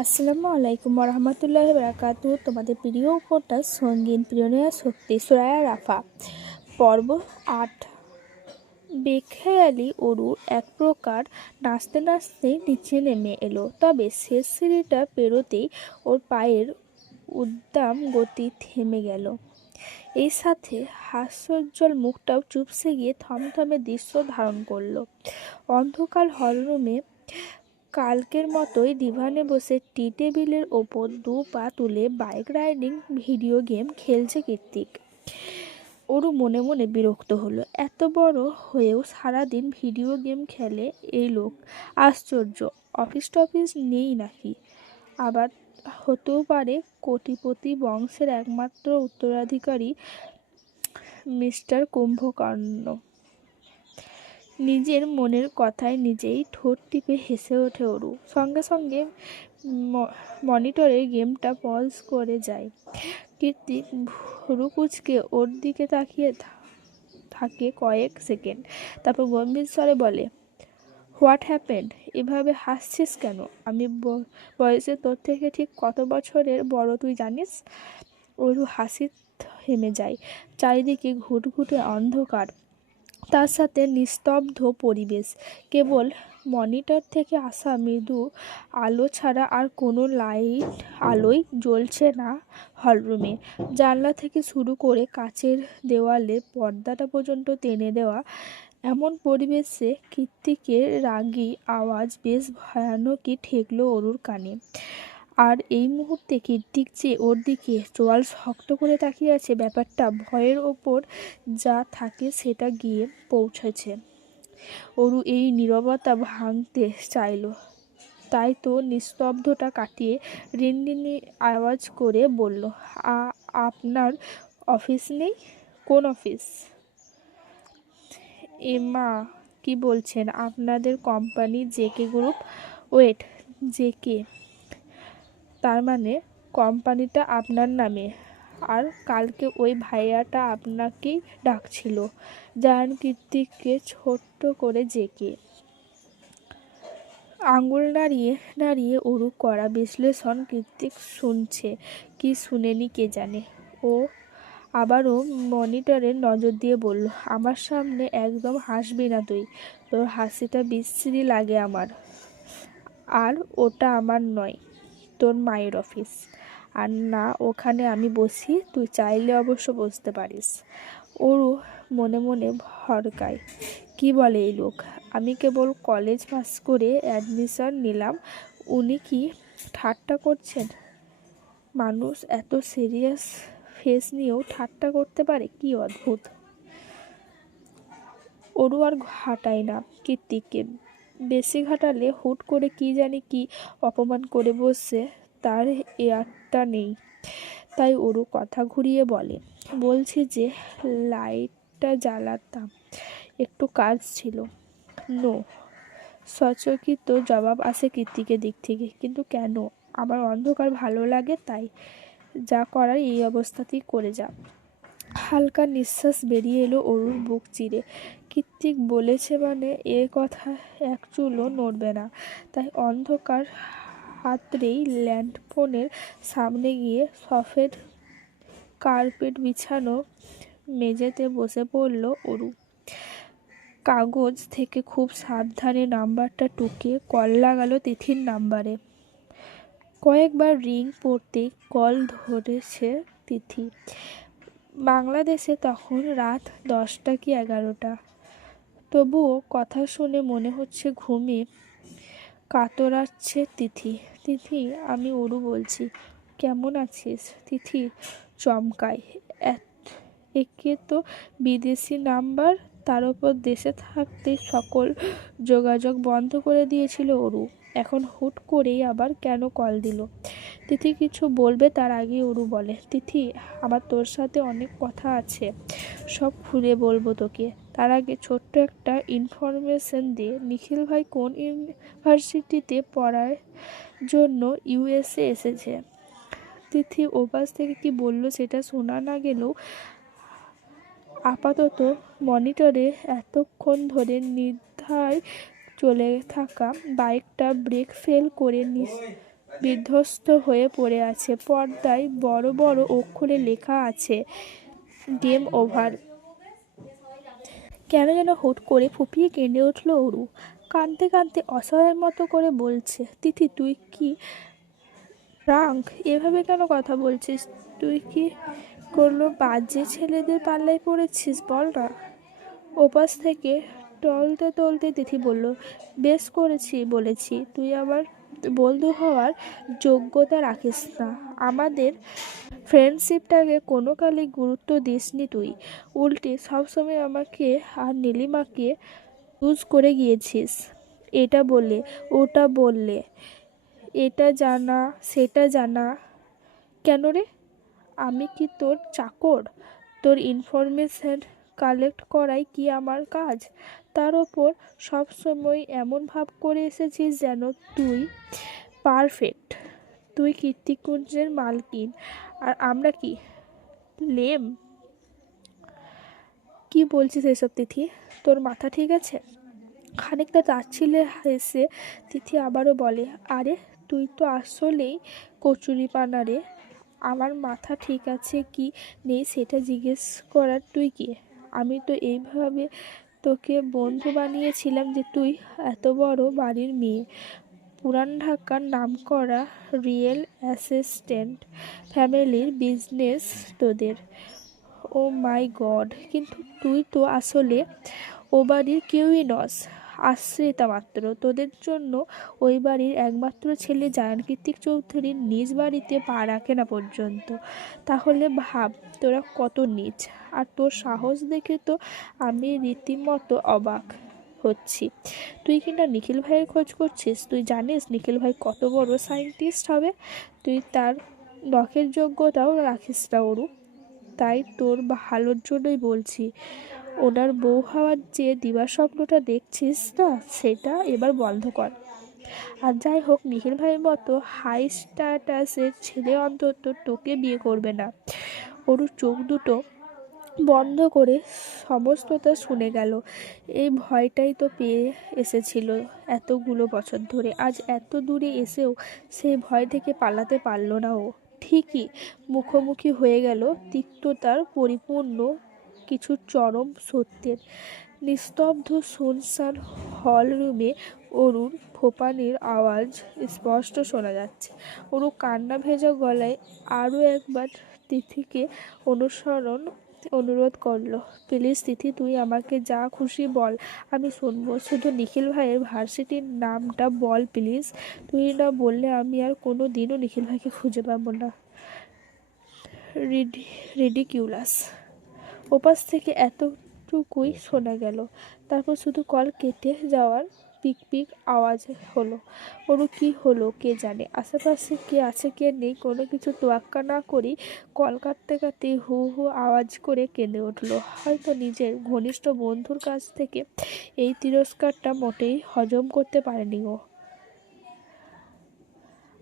আসসালামু আলাইকুম রহমতুল্লাহি বারাকাতুহু। তোমাদের প্রিয় উপন্যাস সঙ্গীন প্রিয়নিয়া শক্তি সুরায়া রাফা পর্ব ৮। বেখেয়ালি অরু এক প্রকার নাচতে নাচতে নিচে নেমে এলো, তবে শেষ সিঁড়িটা পেরোতেই ওর পায়ের উদ্দাম গতি থেমে গেল। এই সাথে হাস্যোজ্জ্বল মুখটাও চুপসে গিয়ে থমথমে দৃশ্য ধারণ করলো। অন্ধকার হলরুমে কালকের মতোই ডিভানে বসে টি টেবিলের ওপর দু পা তুলে বাইক রাইডিং ভিডিও গেম খেলছে কৃত্তিক। ওরও মনে মনে বিরক্ত হলো, এত বড় হয়েও সারাদিন ভিডিও গেম খেলে এই লোক। আশ্চর্য, অফিস টফিস নেই নাকি? আবার হতেও পারে কোটিপতি বংশের একমাত্র উত্তরাধিকারী মিস্টার কুম্ভকর্ণ। নিজের মনের কথায় নিজেই ঠোঁট টিপে হেসে ওঠে অরু। সঙ্গে সঙ্গে মনিটরের গেমটা পজ করে যায়। কৃত্তিক ভুরু কুঁচকে ওর দিকে তাকিয়ে থাকে কয়েক সেকেন্ড, তারপর গম্ভীর স্বরে বলে, হোয়াট হ্যাপেন্ড? এভাবে হাসছিস কেন? আমি বয়সে তোর থেকে ঠিক কত বছরের বড় তুই জানিস? অরু হাসি থেমে যায়। চারিদিকে ঘুটঘুটে অন্ধকার, তার সাথে নিস্তব্ধ পরিবেশ। কেবল মনিটর থেকে আসা মৃদু আলো ছাড়া আর কোনো লাইট আলোই জ্বলছে না হলরুমে। জানলা থেকে শুরু করে কাচের দেওয়ালে পর্দাটা পর্যন্ত টেনে দেওয়া এমন পরিবেশে কৃত্তিকের রাগী আওয়াজ বেশ ভয়ানকই ঠেকলো অরুর কানে। আর এই মুহূর্তে কৃত্তিক যে ওর দিকে চোয়াল শক্ত করে তাকিয়ে আছে, ব্যাপারটা ভয়ের ওপর যা থাকে সেটা গিয়ে পৌঁছেছে। অরু এই নীরবতা ভাঙতে চাইল, তাই তো নিস্তব্ধতা কাটিয়ে রিনরিনি আওয়াজ করে বলল, আপনার অফিস নেই? কোন অফিস? এমা, কি বলছেন? আপনাদের company JK group. Wait, JK? তার মানে কোম্পানিটা আপনার নামে? আর কালকে ওই ভাইয়াটা আপনাকেই ডাকছিল। জায়ান কৃত্তিককে ছোট্ট করে জেকে। আঙুল নাড়িয়ে নাড়িয়ে অরু করা বিশ্লেষণ কৃত্তিক শুনছে কি শুনেনি কে জানে। ও আবারও মনিটরে নজর দিয়ে বলল, আমার সামনে একদম হাসবি না তুই। তোর হাসিটা বিশ্রী লাগে আমার। আর ওটা আমার নয়, তোর মায়ের অফিস। আর না ওখানে আমি বসি, তুই চাইলে অবশ্য বসতে পারিস। ওরও মনে মনে ভড়কায়, কি বলে এই লোক? আমি কেবল কলেজ পাস করে অ্যাডমিশন নিলাম, উনি কি ঠাট্টা করছেন? মানুষ এত সিরিয়াস ফেস নিয়েও ঠাট্টা করতে পারে, কি অদ্ভুত। ওরও আর ঘাটায় না কৃত্তিককে। বেশি ঘাটালে হুট করে কি জানি কি অপমান করে বসছে, তার এয়ারটা নেই। তাই ওরও কথা ঘুরিয়ে বলে, বলছি যে লাইটটা জ্বালাতাম, একটু কাজ ছিল। নো। সচকিত জবাব আসে কৃত্তিকের দিক থেকে। কিন্তু কেন? আমার অন্ধকার ভালো লাগে, তাই যা করার এই অবস্থাতেই করে যা। হালকা নিঃশ্বাস বেরিয়ে এলো অরুর বুক চিরে। কৃত্তিক বলেছে মানে এ কথা এক চুলও নড়বে না। তাই অন্ধকার হাতড়েই ল্যান্ডফোনের সামনে গিয়ে সফেদ কার্পেট বিছানো মেঝেতে বসে পড়ল অরু। কাগজ থেকে খুব সাবধানে নাম্বারটা টুকে কল লাগালো তিথির নাম্বারে। কয়েকবার রিং পড়তেই কল ধরেছে তিথি। বাংলাদেশে তখন রাত 10টা কি 11টা। তবুও কথা শুনে মনে হচ্ছে ঘুমে কাতরাচ্ছে তিথি। তিথি, আমি অরু বলছি। কেমন আছিস? তিথি চমকায়, একে তো বিদেশি নাম্বার, তার উপর দেশে থাকতে সকল যোগাযোগ বন্ধ করে দিয়েছিল অরু। এখন হুট করেই আবার কেন কল দিল? তিথি কিছু বলবে তার আগেই অরু বলে, তিথি আমার তোর সাথে অনেক কথা আছে, সব খুলে বলবো তোকে। তার আগে ছোট্ট একটা ইনফরমেশন দে, নিখিল ভাই কোন ইউনিভার্সিটিতে পড়ার জন্য ইউএসএ এসেছে। তিথি ওপাশ থেকে কি বলল সেটা শোনা না গেলেও আপাতত মনিটরে এতক্ষণ ধরে নির্ধায় চলে থাকা বাইকটা ব্রেক ফেল করে বিধ্বস্ত হয়ে পড়ে আছে। পর্দায় বড় বড় অক্ষরে লেখা আছে গেম ওভার। কেন যেন হুট করে ফুপিয়ে কেঁদে উঠল অরু। কাঁদতে কাঁদতে অসহায়ের মতো করে বলছে, তিথি তুই কি রাঙ্ক? এভাবে কেন কথা বলছিস? তুই কি করলো বাজে ছেলেদের পাল্লায় পড়েছিস বল না? ওপাশ থেকে টলতে টলতে তিথি বলল, বেশ করেছি বলেছি। তুই আমার বন্ধু হওয়ার যোগ্যতা রাখিস না। আমাদের ফ্রেন্ডশিপটাকে কোনো কালে গুরুত্ব দিসনি তুই। উল্টে সবসময় আমাকে আর নীলিমাকে ইউজ করে গিয়েছিস। এটা বললে ওটা বললে, এটা জানা সেটা জানা। কেন রে? আমি কি তোর চাকর? তোর ইনফরমেশন কালেক্ট করাই কি আমার কাজ? তার ওপর সবসময় এমন ভাব করে এসেছিস যেন তুই পারফেক্ট। তুই কীর্তিকুঞ্জের মালকিন আর আমরা কি লেম? কি বলছিস এসব তিথি? তোর মাথা ঠিক আছে? খানিকটা তাচ্ছিল্যে হেসে তিথি আবারও বলে, আরে তুই তো আসলেই কচুরিপানা রে। আমার মাথা ঠিক আছে কি নেই সেটা জিজ্ঞেস করার তুই কে? আমি তো এইভাবে তোকে বন্ধু বানিয়েছিলাম যে তুই এত বড় বাড়ির মেয়ে, পুরান ঢাকার নামকরা রিয়েল অ্যাসিস্ট্যান্ট, ফ্যামিলির বিজনেস তোদের। ও মাই গড! কিন্তু তুই তো আসলে ও বাড়ির কেউই নস, আশ্রিতা মাত্র। তোদের জন্য ওই বাড়ির একমাত্র ছেলে জায়ান কীর্তিক চৌধুরীর নিজ বাড়িতে পা রাখে না পর্যন্ত। তাহলে ভাব তোরা কত নীচ। আর তোর সাহস দেখে তো আমি রীতিমতো অবাক হচ্ছি। তুই কিনা নিখিল ভাইয়ের খোঁজ করছিস। তুই জানিস নিখিল ভাই কত বড় সায়েন্টিস্ট হবে? তুই তার নখের যোগ্যতাও রাখিস না অরু। তাই তোর ভালোর জন্যই বলছি, ওনার বউ হওয়ার যে দিবাস্বপ্নটা দেখছিস না সেটা এবার বন্ধ কর। আর যাই হোক, নিখিল ভাইয়ের মতো হাই স্ট্যাটাসের ছেলে অন্তত তোকে বিয়ে করবে না। ওর চোখ দুটো বন্ধ করে সমস্তটা শুনে গেল। এই ভয়টাই তো পেয়ে এসেছিল এতগুলো বছর ধরে। আজ এত দূরে এসেও সেই ভয় থেকে পালাতে পারল না ও। ঠিকই মুখোমুখি হয়ে গেল তিক্ততার পরিপূর্ণ কিছু চরম সত্যের। নিস্তব্ধ শুনশান হলরুমে অরুর ফোঁপানির আওয়াজ স্পষ্ট শোনা যাচ্ছে। অরু কান্না ভেজা গলায় আরও একবার তিথিকে অনুরোধ করলো, প্লিজ তিথি তুই আমাকে যা খুশি বল, আমি শুনবো। শুধু নিখিল ভাইয়ের ভার্সিটির নামটা বল প্লিজ। তুই না বললে আমি আর কোনো দিনও নিখিল ভাইকে খুঁজে পাবো না। রিডিকিউলাস। ওপাশ থেকে এতটুকুই শোনা গেল। তারপর শুধু কল কেটে যাওয়ার পিক পিক আওয়াজ হলো। ওরও কি হলো কে জানে। আশেপাশে কে আছে কে নেই কোনো কিছু তোয়াক্কা না করেই কল কাটতে কাটতে হু হু আওয়াজ করে কেঁদে উঠল। হয়তো নিজের ঘনিষ্ঠ বন্ধুর কাছ থেকে এই তিরস্কারটা মোটেই হজম করতে পারেনি ও।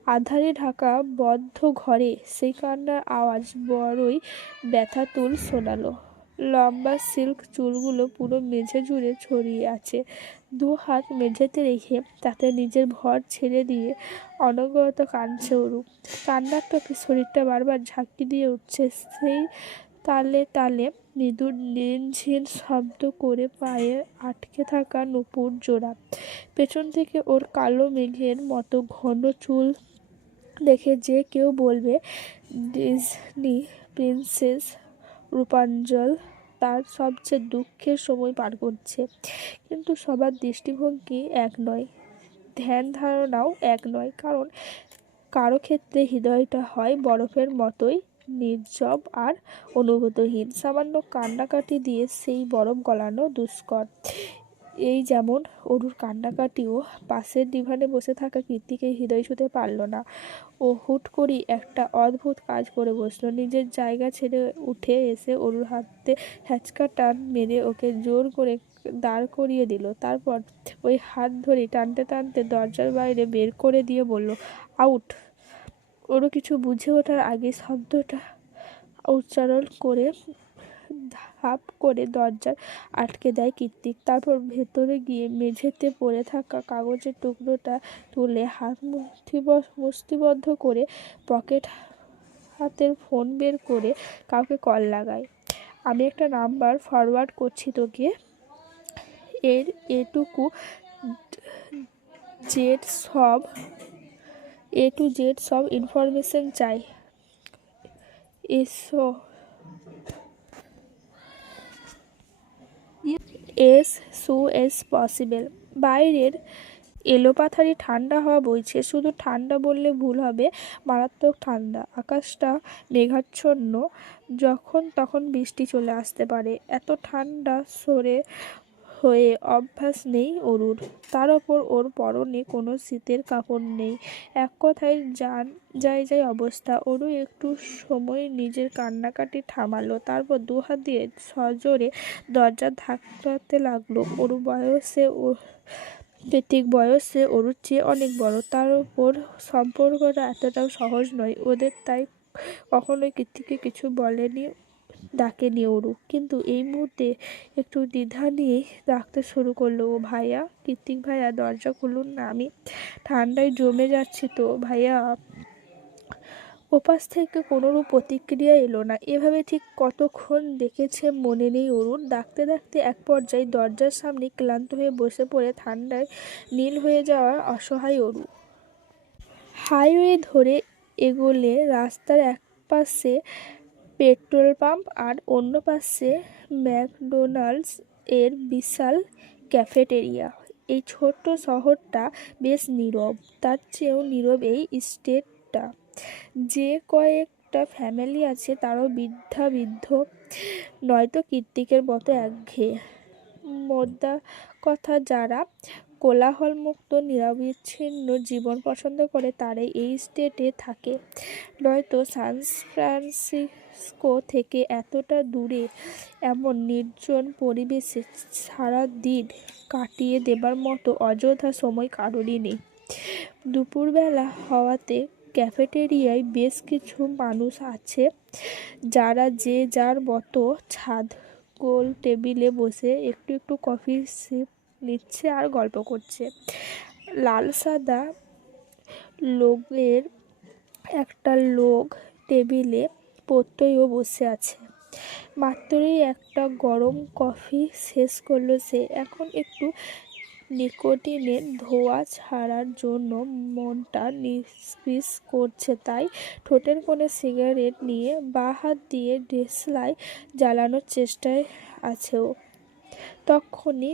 আঁধারে ঢাকা বদ্ধ ঘরে সেই কান্নার আওয়াজ বড়ই ব্যথাতুল শোনালো। লম্বা সিল্ক চুলগুলো পুরো মেঝে জুড়ে ছড়িয়ে আছে। দু হাত মেঝেতে রেখে তাতে নিজের ভর ছেড়ে দিয়ে অনবরত কাঁদছে অরু। কান্নার তোকে শরীরটা বারবার ঝাঁকি দিয়ে উঠছে। সেই তালে তালে মৃদু ঝিনঝিন শব্দ করে পায়ে আটকে থাকা নুপুর জোড়া। পেছন থেকে ওর কালো মেঘের মতো ঘন চুল দেখে যে কেউ বলবে ডিজনি প্রিন্সেস রূপাঞ্জল তার সবচেয়ে দুঃখের সময় পার করছে। কিন্তু সবার দৃষ্টিভঙ্গি এক নয়, ধ্যান ধারণাও এক নয়। কারণ কারো ক্ষেত্রে হৃদয়টা হয় বরফের মতোই নির্জব আর অনুভূতিহীন। সামান্য কান্নাকাটি দিয়ে সেই বরফ গলানো দুষ্কর। এই যেমন অরুর কান্নাকাটিও পাশের ডিভানে বসে থাকা কীর্তিকে হৃদয় ছুঁতে পারল না। ও হুট করেই একটা অদ্ভুত কাজ করে বসলো। নিজের জায়গা ছেড়ে উঠে এসে অরুর হাতে হ্যাঁচকা টান মেরে ওকে জোর করে দাঁড় করিয়ে দিল। তারপর ওই হাত ধরে টানতে টানতে দরজার বাইরে বের করে দিয়ে বলল, আউট। ওরও কিছু বুঝে ওঠার আগে শব্দটা উচ্চারণ করে ধাপ করে দরজা আটকে দেয় কৃত্তিক। তারপর ভেতরে গিয়ে মেঝেতে পড়ে থাকা কাগজের টুকরোটা তুলে হাত মুষ্টিবদ্ধ করে পকেট হাতের ফোন বের করে কাউকে কল লাগায়। আমি একটা নাম্বার ফরওয়ার্ড করছি তোকে, এর এটুকু এ টু জেড সব ইনফরমেশন চাই, এসো এস সু এস পসিবল। বাইরের এলোপাথারি ঠান্ডা হাওয়া বইছে। শুধু ঠান্ডা বললে ভুল হবে, মারাত্মক ঠান্ডা। আকাশটা মেঘাচ্ছন্ন, যখন তখন বৃষ্টি চলে আসতে পারে। এত ঠান্ডা সরে হয়ে অভ্যাস নেই অরুর। তার ওপর ওর পরনে কোনো শীতের কাপড় নেই। এক কথায় যাই অবস্থা। অরু একটু সময় নিজের কান্নাকাটি থামালো, তারপর দুহাত দিয়ে সজোরে দরজা ধাক্কাতে লাগলো। কৃত্তিক বয়সে অরুর চেয়ে অনেক বড়, তার ওপর সম্পর্কটা এতটাও সহজ নয় ওদের, তাই কখনোই কৃত্তিককে কিছু ডাকেনি অরু। কিন্তু এই মুহূর্তে একটু দ্বিধা নিয়েই ডাকতে শুরু করলো ও। ভাইয়া, কৃত্তিক ভাইয়া, দরজা খুলুন না, আমি ঠান্ডায় জমে যাচ্ছি তো ভাইয়া। ওপাশ থেকে কোনোরূপ প্রতিক্রিয়া এলো না। এভাবে ঠিক কতক্ষণ দেখেছে মনে নেই অরুর। ডাকতে ডাকতে এক পর্যায়ে দরজার সামনে ক্লান্ত হয়ে বসে পড়ে ঠান্ডায় নীল হয়ে যাওয়া অসহায় অরু। হাইওয়ে ধরে এগোলে রাস্তার এক পাশে পেট্রোল পাম্প আর অন্য পাশে ম্যাকডোনাল্ডস এর বিশাল ক্যাফেটেরিয়া। এই ছোট্ট শহরটা বেশ নীরব, তার চেয়েও নীরব এই স্টেটটা। যে কয়েকটা ফ্যামিলি আছে তারও বৃদ্ধ, নয়তো কৃত্তিকের মতো একঘেয়ে। মোদ্দা কথা, যারা কোলাহলমুক্ত নিরবিচ্ছিন্ন জীবন পছন্দ করে তারাই এই স্টেটে থাকে, নয়তো সান ফ্রান্সিসকো থেকে এতটা দূরে এমন নির্জন পরিবেশে সারা দিন কাটিয়ে দেবার মতো অযথা সময় কারোরই নেই। দুপুরবেলা হওয়াতে ক্যাফেটেরিয়ায় বেশ কিছু মানুষ আছে, যারা যে যার মতো ছাদ গোল টেবিলে বসে একটু একটু কফি সিপ নিচ্ছে আর গল্প করছে। লাল সাদা লোগের একটা লোক টেবিলে প্রত্যয়ও বসে আছে। মাত্রই একটা গরম কফি শেষ করলো সে। এখন একটু নিকোটিনের ধোঁয়া ছাড়ার জন্য মনটা নিস্পৃশ করছে, তাই ঠোঁটের কোণে সিগারেট নিয়ে বাঁ হাত দিয়ে দেশলাই জ্বালানোর চেষ্টায় আছে ও। তক্ষুনি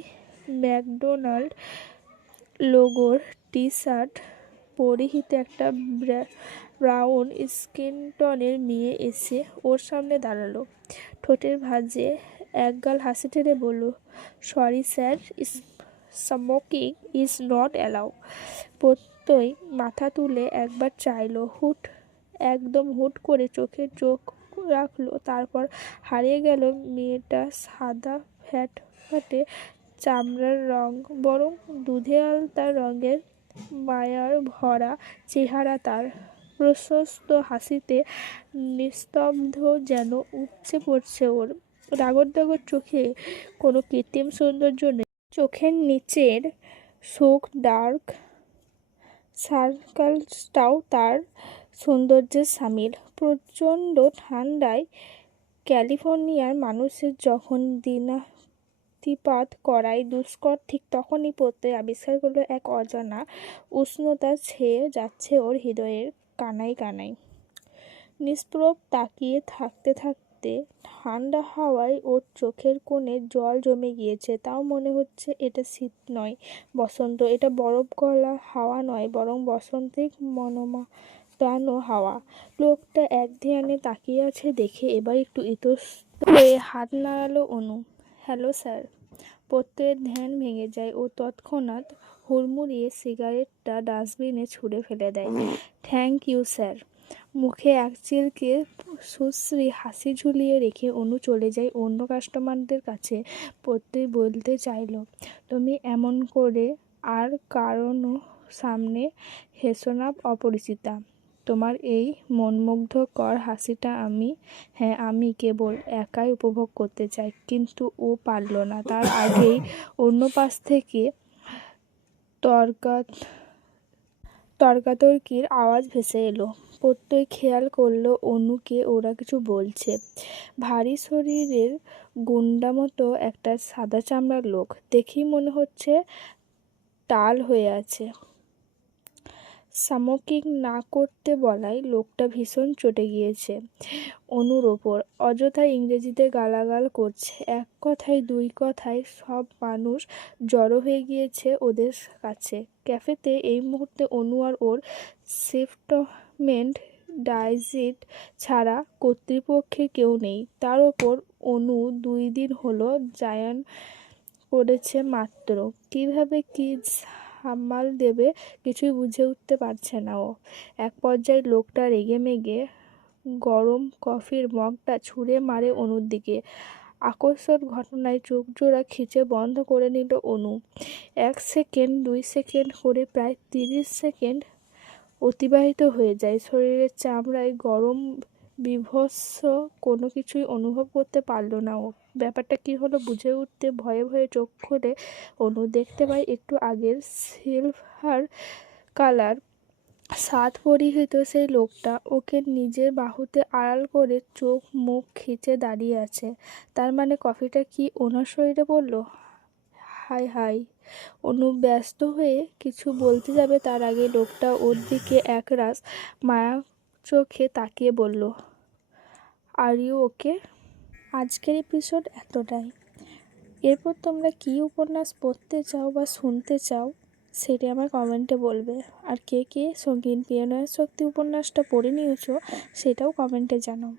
ম্যাকডোনাল্ড লোগোর টি শার্ট পরিহিত একটা ব্রাউন স্কিন টোনের মেয়ে এসে ওর সামনে দাঁড়ালো। ঠোঁটের ভাঁজে একগাল হাসি টেনে বলল, sorry sir, smoking is not allow. প্রত্যয় মাথা তুলে একবার চাইলো, একদম হুট করে চোখে চোখ রাখলো, তারপর হারিয়ে গেল মেয়েটা সাদা ফ্যাটফাটে চামড়ার রং, বরং দুধে আলতা রঙের মায়ার ভরা চেহারা তার। প্রশস্ত হাসিতে নিস্তব্ধ যেন উপচে পড়ছে ওর। ডাগর ডাগর চোখে কোনো কৃত্রিম সৌন্দর্য নেই। চোখের নিচের শুক ডার্ক সার্কেলসটাও তার সৌন্দর্যের সামিল। প্রচণ্ড ঠান্ডায় ক্যালিফোর্নিয়ার মানুষের যখন দিনাতিপাত করাই দুষ্কর, ঠিক তখনই প্রত্যয় আবিষ্কার করলো এক অজানা উষ্ণতা ছেয়ে যাচ্ছে ওর হৃদয়ের কানায় কানায়। নিষ্প্রভ তাকিয়ে থাকতে থাকতে ঠান্ডা হাওয়ায় ওর চোখের কোণে জল জমে গিয়েছে। তাও মনে হচ্ছে এটা শীত নয়, বসন্ত। এটা বরফ গলা হাওয়া নয়, বরং বসন্তের মনোমাতানো হাওয়া। লোকটা একধ্যানে তাকিয়ে আছে দেখে এবার একটু ইতস্তত হয়ে হাত নাড়ালো অনু। Hello sir. প্রত্যয়ের ধ্যান ভেঙে যায়। ও তৎক্ষণাৎ হুড়মুড়িয়ে সিগারেটটা ডাস্টবিনে ছুঁড়ে ফেলে দেয়। Thank you sir. মুখে একচিলকে সুশ্রী হাসি ঝুলিয়ে রেখে অনু চলে যায় অন্য কাস্টমারদের কাছে। প্রত্যয় বলতে চাইল, তুমি এমন করে আর কারোর সামনে হেসো না অপরিচিতা। তোমার এই মনমুগ্ধকর হাসিটা আমি কেবল একাই উপভোগ করতে চাই। কিন্তু ও পারল না। তার আগেই অন্য পাশ থেকে তর্কা তর্কাতর্কির আওয়াজ ভেসে এলো। প্রত্যয় খেয়াল করলো অনুকে ওরা কিছু বলছে। ভারী শরীরের গুন্ডা মতো একটা সাদা চামড়ার লোক, দেখেই মনে হচ্ছে টাল হয়ে আছে। স্মোকিং না করতে বলায় লোকটা ভীষণ চটে গিয়েছে অনুর ওপর। অযথা ইংরেজিতে গালাগাল করছে। এক কথায় দুই কথায় সব মানুষ জড়ো হয়ে গিয়েছে ওদের কাছে। ক্যাফেতে এই মুহূর্তে অনু আর ওর শিফটমেন্ট ডাইজিট ছাড়া কর্তৃপক্ষে কেউ নেই। তার ওপর অনু 2 দিন হলো জয়েন করেছে মাত্র। কিভাবে কি সামাল দেবে কিছুই বুঝে উঠতে পারছে না ও। এক পর্যায়ে লোকটা রেগেমেগে গরম কফির মগটা ছুঁড়ে মারে অনুর দিকে। আকস্মাৎ ঘটনায় চোখ জোড়া খিচে বন্ধ করে নিল অনু। 1 সেকেন্ড 2 সেকেন্ড করে প্রায় 30 সেকেন্ড অতিবাহিত হয়ে যায়। শরীরের চামড়ায় গরম বীভৎস কোনো কিছুই অনুভব করতে পারল না ও। ব্যাপারটা কী হলো বুঝে উঠতে ভয়ে ভয়ে চোখ খুলে অনু দেখতে পায় একটু আগের সিলভার কালার শার্ট পরিহিত সেই লোকটা ওকে নিজের বাহুতে আড়াল করে চোখ মুখ খিচে দাঁড়িয়ে আছে। তার মানে কফিটা কি ওনার শরীরে পড়ল? High high. অনু ব্যস্ত হয়ে কিছু বলতে যাবে তার আগে লোকটা ওর দিকে একরাশ মায়া চোখে তাকিয়ে বলল, আর ইউ ওকে? আজকের এপিসোড এতটাই। এরপর তোমরা কী উপন্যাস পড়তে চাও বা শুনতে চাও সেটি আমার কমেন্টে বলবে। আর কে কে সঙ্গীন প্রিয়নয়ের শক্তি উপন্যাসটা পড়ে নিয়েছো সেটাও কমেন্টে জানাও।